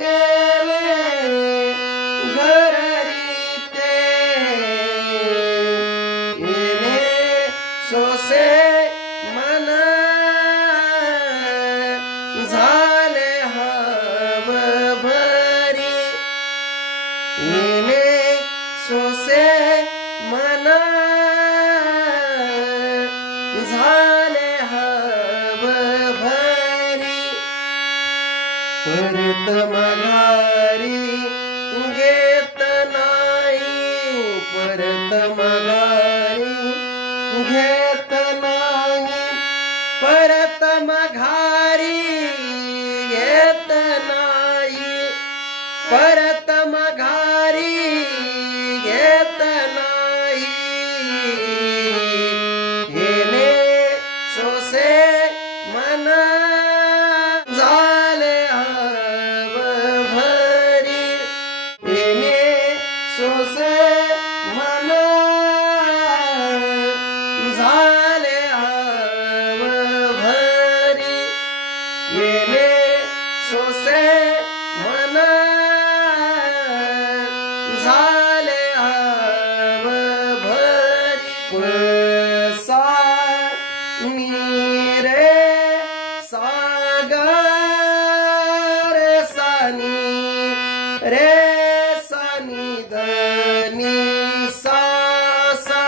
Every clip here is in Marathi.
केले घररीते येणे सोसे मन झाले हम भरी येणे सोसे मन झाले हम भरी परत मघारी घेत नाही परत मघारी घेत नाही परत मघारी घेत नाही परत मघारी घेत नाही येणे सोसे मन झाले हम भरी येणे सोसे मन झाले हम भरी येणे सोसे मन झाले हम भरी पसा रे सागर सानी रे सानी धनी सा सा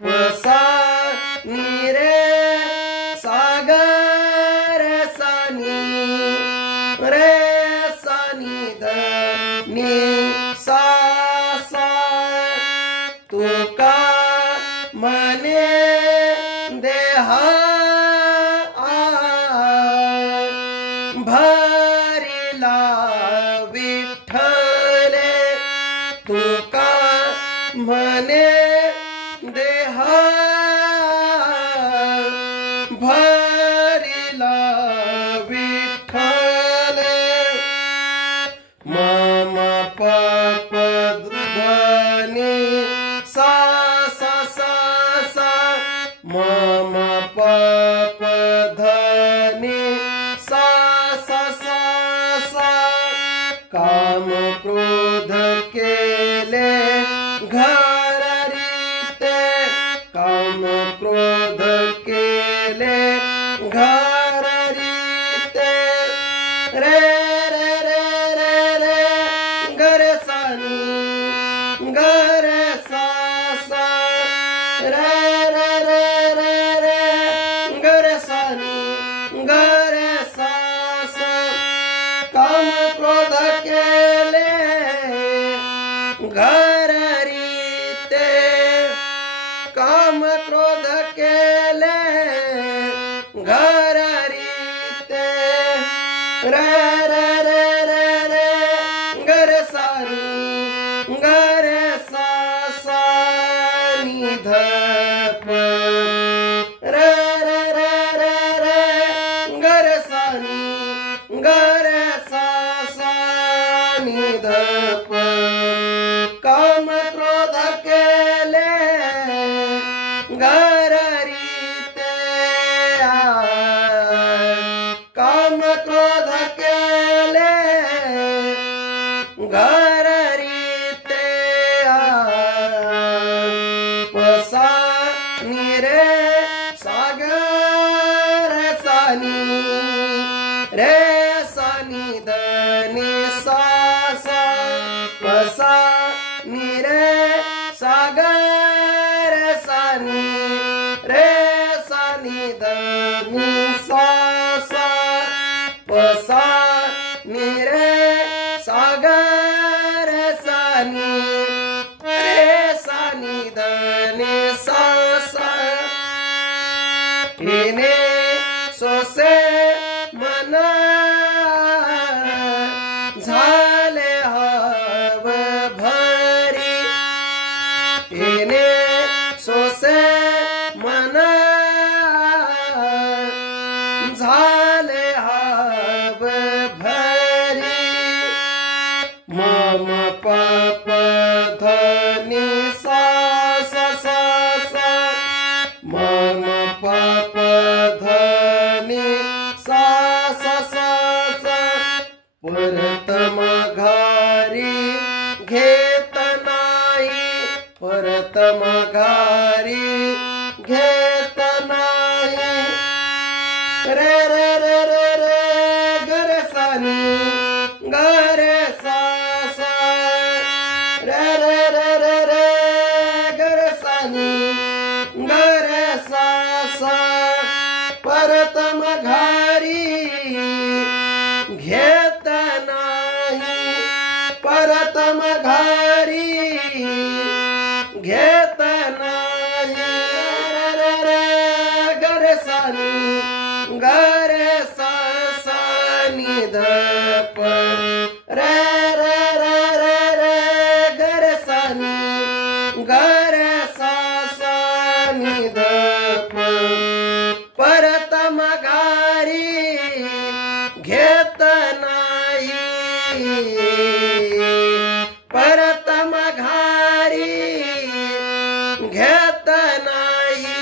पसा रे सागर सानी रे सानी धनी सा सा तुका मने देहा भरिला विठ्ठले तुका मने देहा भरिला विठ्ठले मम पाप धनी सा सा सा सा मम पाप धनी सा सा सा सा काम क्रोध केले घररीते काम क्रोध केले घररीते रे रे रे रे रे घर सानी घर सा सा रे रे रे रे रे घर सानी घर सा सा काम क्रोध केले घररीते काम क्रोध केले घररीते रे रे रे रे रे घर सानी घर सा सा निधप रे रे रे रे रे घर सानी घर सा सा निधप काम क्रोध केले घररीते काम क्रोध केले घररीते पसा रे सागर सानी रे सानी धनी सा सा पसा रे सागर सानी रे सानी धनी सा सा पसा रे सागर सानी रे सानी धनी सा सा येणे सोसे मन झाले हम भरी येणे सोसे मन झाले हम भरी मम पाप धनी सा सा सा सा मम पाप धनी परतम घारी घेत नाही रे रे रे रे रे गरे सानी गरे सा सा रे रे रे रे रे गरे सानी गरे सा सा परतम घारी घेत नाही परतम घारी घेत नाही रे रे गरे सानी गरे सा सा नि ध प रे रे रे रे रे गरे सानी गरे सा सा नि ध प परतम घारी घेत नाही परतम घारी घेत नाही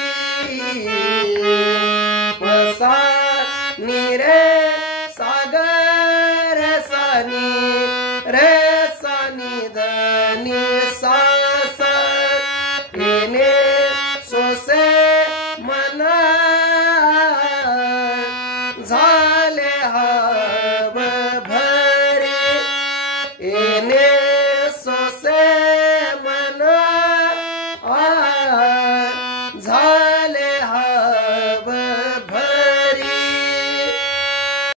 पसा नि रे सागर सानी रे सानी धनी सा सा येणे सोसे मन झाले हव भरे येणे